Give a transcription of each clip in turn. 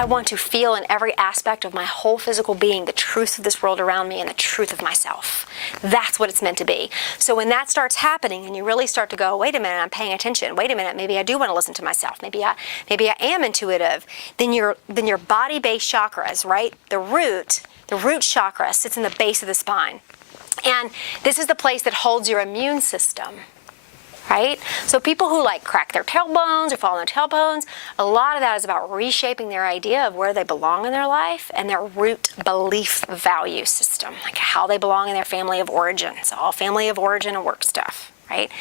I want to feel in every aspect of my whole physical being the truth of this world around me and the truth of myself. That's what it's meant to be. So when that starts happening and you really start to go, wait a minute, I'm paying attention. Wait a minute, maybe I do want to listen to myself. Maybe I am intuitive. Then your body-based chakras, right? The root chakra sits in the base of the spine. And this is the place that holds your immune system. Right? So people who like crack their tailbones or fall on their tailbones, a lot of that is about reshaping their idea of where they belong in their life and their root belief value system, like how they belong in their family of origin. It's all family of origin and work stuff, right?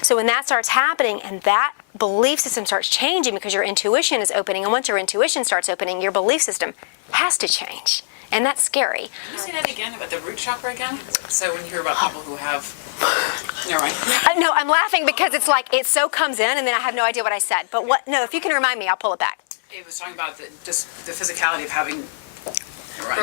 So when that starts happening and that belief system starts changing because your intuition is opening, and once your intuition starts opening, your belief system has to change. And that's scary. Can you say that again, about the root chakra again? So when you hear about people who have... Never mind. No, I'm laughing because it's like, it so comes in and then I have no idea what I said. But what? No, if you can remind me, I'll pull it back. It was talking about just the physicality of having...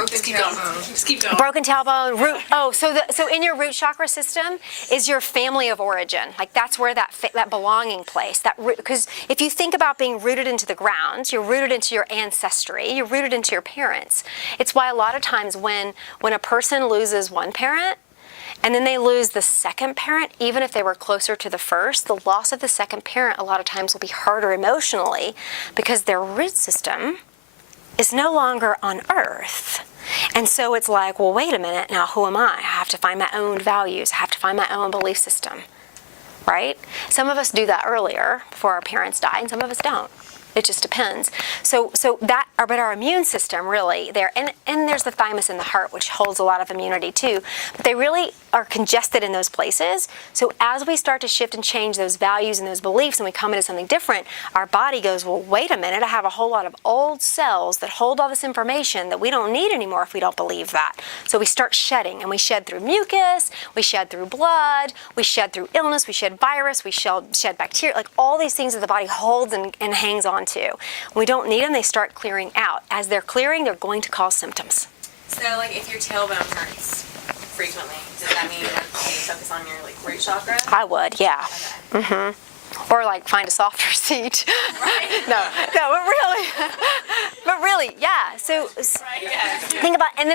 Just keep going. Just keep going. Broken tailbone, root. Oh, so in your root chakra system is your family of origin. Like that's where that belonging place. Because if you think about being rooted into the ground, you're rooted into your ancestry. You're rooted into your parents. It's why a lot of times when a person loses one parent, and then they lose the second parent, even if they were closer to the first, the loss of the second parent a lot of times will be harder emotionally because their root system is no longer on earth. And so it's like, well, wait a minute, now who am I? I have to find my own values. I have to find my own belief system, right? Some of us do that earlier, before our parents die, and some of us don't. It just depends. But our immune system really there, and there's the thymus and the heart, which holds a lot of immunity too. But they really are congested in those places. So as we start to shift and change those values and those beliefs, and we come into something different, our body goes, well, wait a minute, I have a whole lot of old cells that hold all this information that we don't need anymore if we don't believe that. So we start shedding, and we shed through mucus, we shed through blood, we shed through illness, we shed virus, we shed bacteria, like all these things that the body holds and hangs on to. When we don't need them, they start clearing out. As they're clearing, they're going to cause symptoms. So, like, if your tailbone hurts frequently, does that mean that you focus on your, like, root chakra? I would, yeah. Okay. Mm-hmm. Or, like, find a softer seat. Right. No, but really, yeah. So, Right, yes.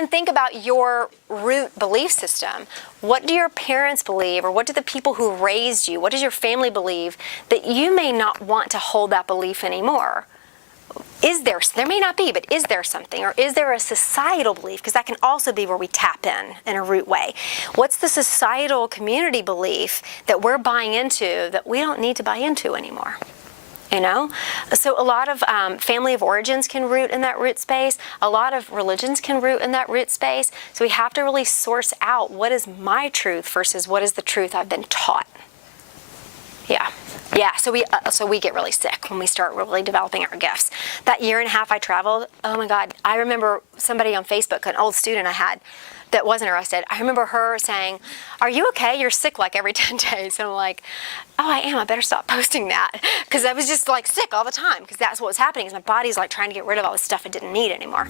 think about your root belief system. What do your parents believe, or what do the people who raised you, what does your family believe that you may not want to hold that belief anymore? There may not be, but is there something? Or is there a societal belief? Because that can also be where we tap in a root way. What's the societal community belief that we're buying into that we don't need to buy into anymore? You know? So a lot of family of origins can root in that root space. A lot of religions can root in that root space. So we have to really source out what is my truth versus what is the truth I've been taught. Yeah, so we get really sick when we start really developing our gifts. That year and a half I traveled, oh my God, I remember somebody on Facebook, an old student I had that wasn't arrested, I remember her saying, are you okay? You're sick like every 10 days. And I'm like, oh, I am. I better stop posting that. Because I was just like sick all the time because that's what was happening is my body's like trying to get rid of all the stuff it didn't need anymore.